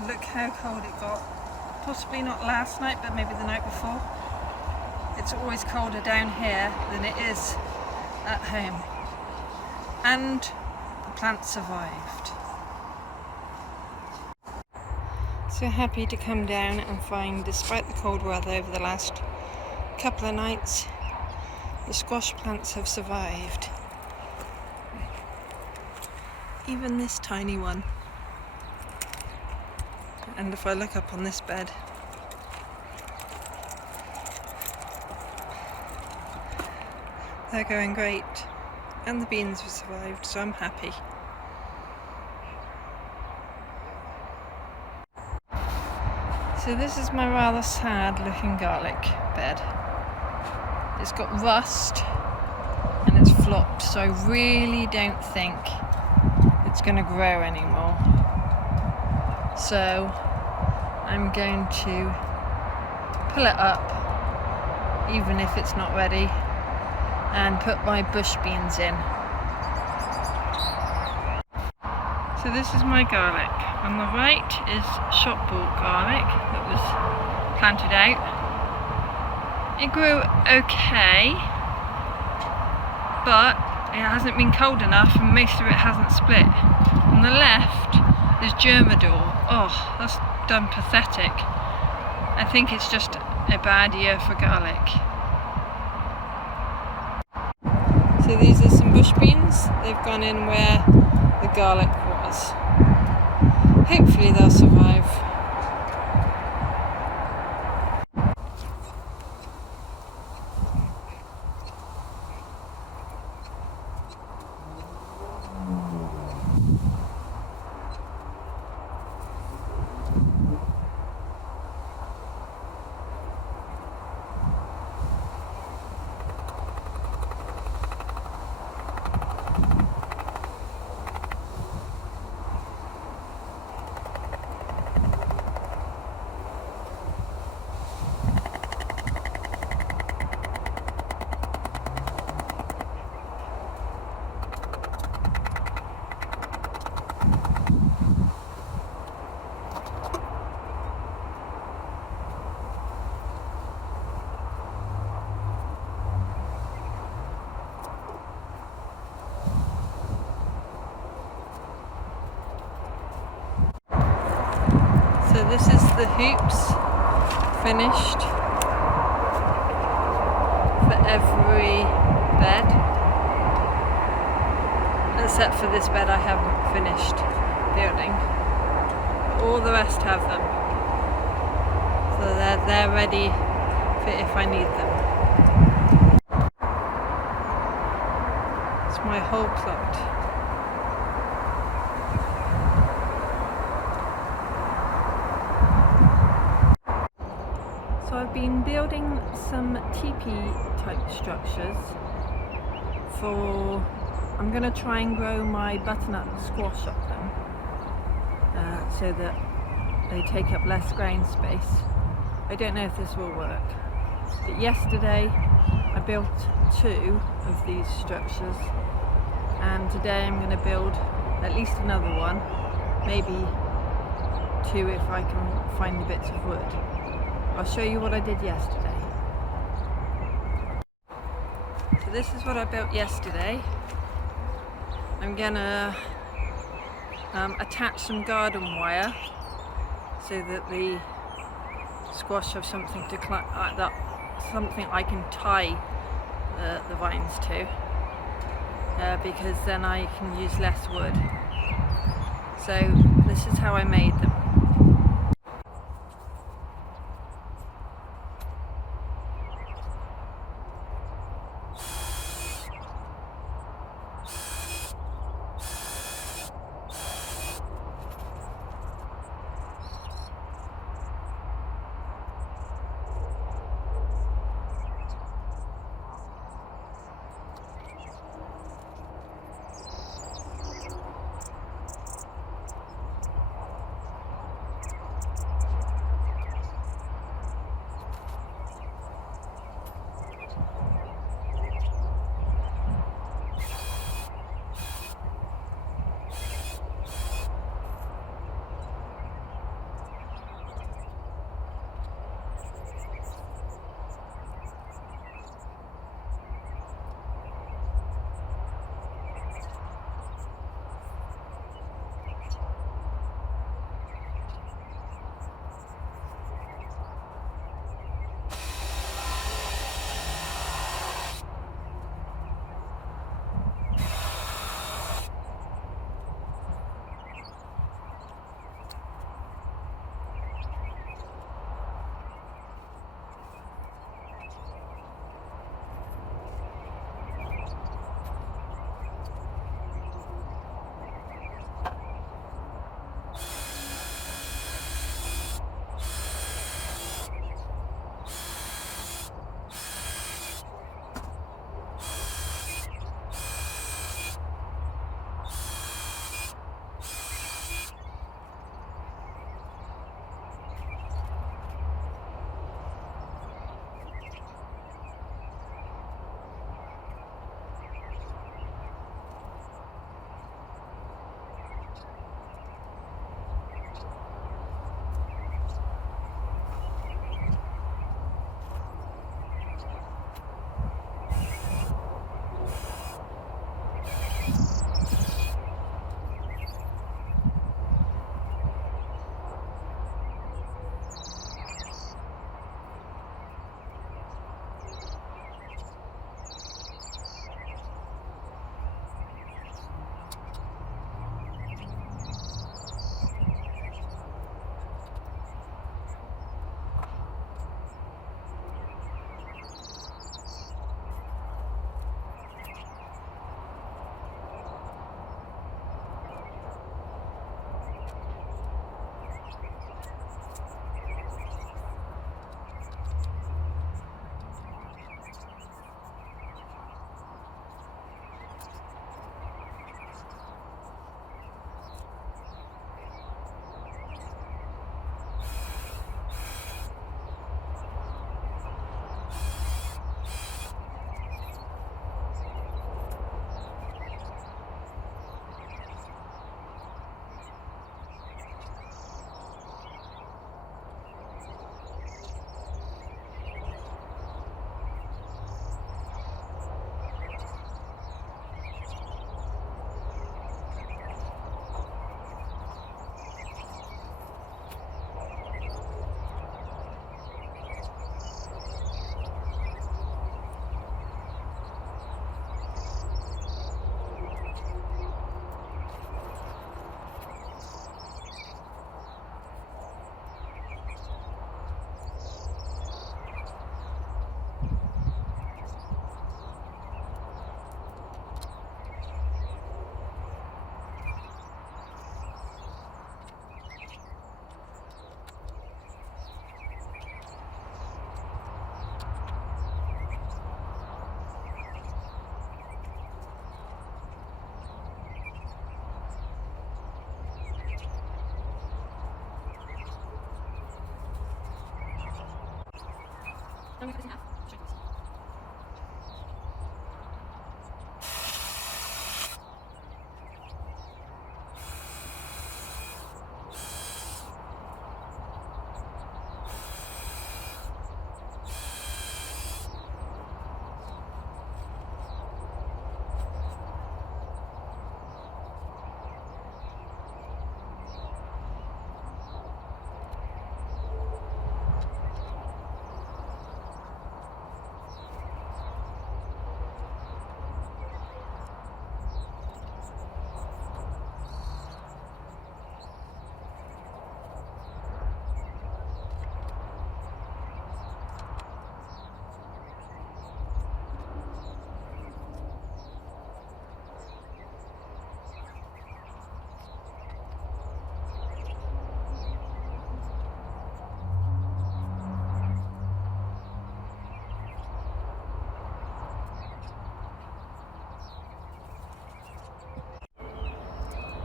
Look how cold it got. Possibly not last night, but maybe the night before. It's always colder down here than it is at home. And the plant survived. So happy to come down and find, despite the cold weather over the last couple of nights, the squash plants have survived. Even this tiny one. And if I look up on this bed, they're going great. And the beans have survived, so I'm happy. So this is my rather sad looking garlic bed. It's got rust and it's flopped, so I really don't think it's going to grow anymore. So I'm going to pull it up, even if it's not ready, and put my bush beans in. So this is my garlic. On the right is shop bought garlic that was planted out. It grew okay, but it hasn't been cold enough and most of it hasn't split. On the left is germador. Oh, that's done pathetic. I think it's just a bad year for garlic. So these are some bush beans. They've gone in where the garlic was. Hopefully they'll survive. So this is the hoops finished for every bed, except for this bed I haven't finished building. All the rest have them, so they're ready for if I need them. It's my whole plot. So I've been building some teepee type structures for, I'm going to try and grow my butternut squash up them so that they take up less ground space. I don't know if this will work, but yesterday I built 2 of these structures and today I'm going to build at least another one, maybe 2 if I can find the bits of wood. I'll show you what I did yesterday. So this is what I built yesterday. I'm gonna attach some garden wire so that the squash have something to something I can tie the vines to, because then I can use less wood. So this is how I made them.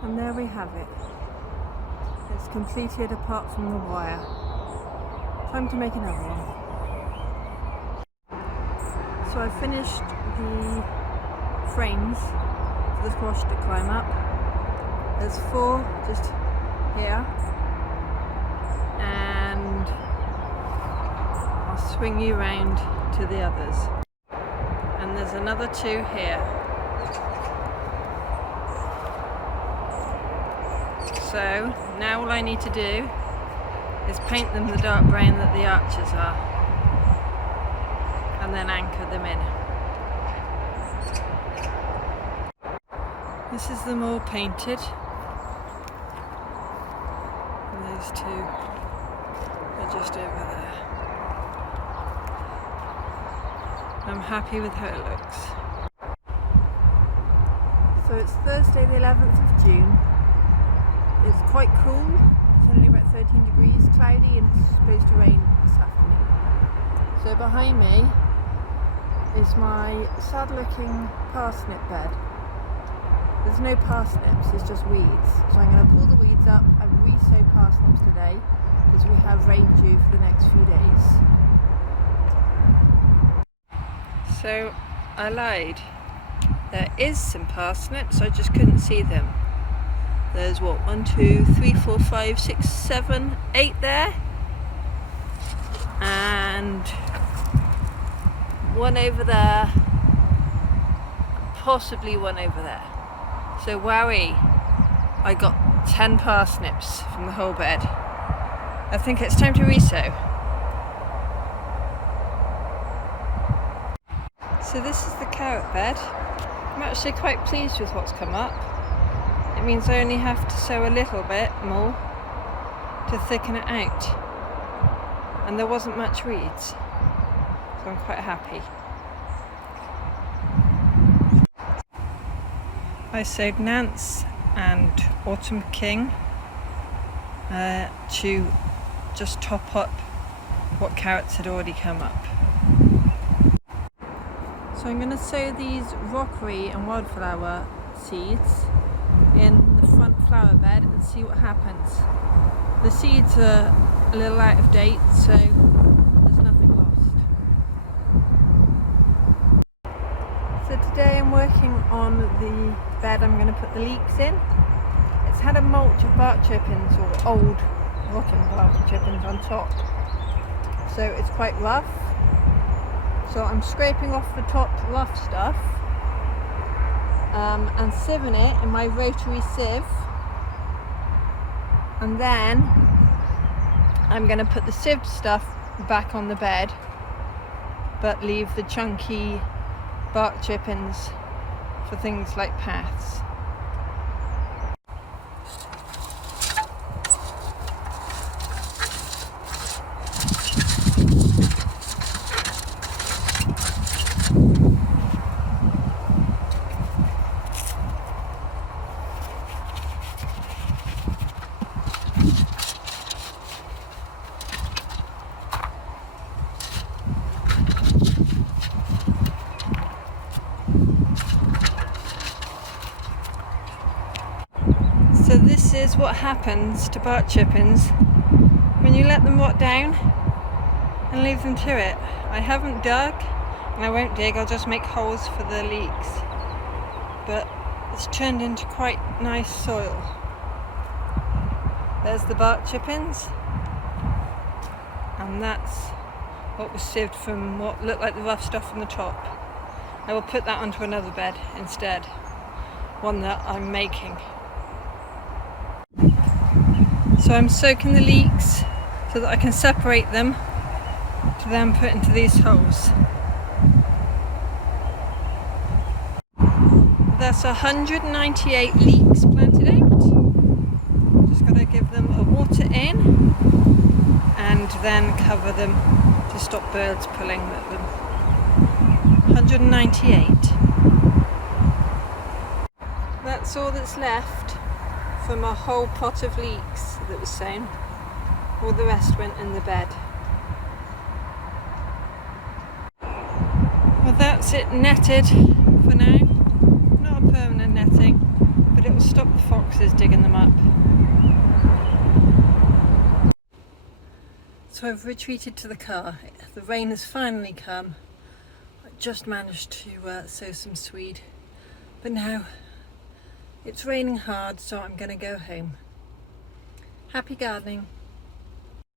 And there we have it. It's completed apart from the wire. Time to make another one. So I finished the frames for the squash to climb up. There's 4 just here. And I'll swing you round to the others. And there's another 2 here. So now all I need to do is paint them the dark brown that the arches are, and then anchor them in. This is them all painted, and those 2 are just over there. I'm happy with how it looks. So it's Thursday the 11th of June. It's quite cool. It's only about 13 degrees, cloudy, and it's supposed to rain this afternoon. So behind me is my sad looking parsnip bed. There's no parsnips, it's just weeds. So I'm going to pull the weeds up and re-sow parsnips today because we have rain due for the next few days. So I lied. There is some parsnips, I just couldn't see them. There's what, 1, 2, 3, 4, 5, 6, 7, 8 there, and 1 over there, possibly 1 over there. So wowie, I got 10 parsnips from the whole bed. I think it's time to re-sow. So this is the carrot bed. I'm actually quite pleased with what's come up. It means I only have to sow a little bit more to thicken it out. And there wasn't much weeds, so I'm quite happy. I sowed Nance and Autumn King to just top up what carrots had already come up. So I'm going to sow these rockery and wildflower seeds in the front flower bed and see what happens. The seeds are a little out of date, so there's nothing lost. So today I'm working on the bed I'm going to put the leeks in. It's had a mulch of bark chippings, or old rotten bark chippings on top, so it's quite rough. So I'm scraping off the top rough stuff and sieving it in my rotary sieve, and then I'm going to put the sieved stuff back on the bed but leave the chunky bark chippings for things like paths. So this is what happens to bark chippings when you let them rot down. and leave them to it. I haven't dug, and I won't dig, I'll just make holes for the leeks. But it's turned into quite nice soil. There's the bark chippings, and that's what was sieved from what looked like the rough stuff from the top. I will put that onto another bed instead, one that I'm making. So I'm soaking the leeks so that I can separate them to then put into these holes. That's 198 leeks planted out. Just got to give them a water in and then cover them to stop birds pulling at them. 198. That's all that's left from a whole pot of leeks that was sown. All the rest went in the bed. Well, that's it netted for now. Not a permanent netting, but it will stop the foxes digging them up. So I've retreated to the car. The rain has finally come. I just managed to sow some swede, but now it's raining hard, so I'm going to go home. Happy gardening.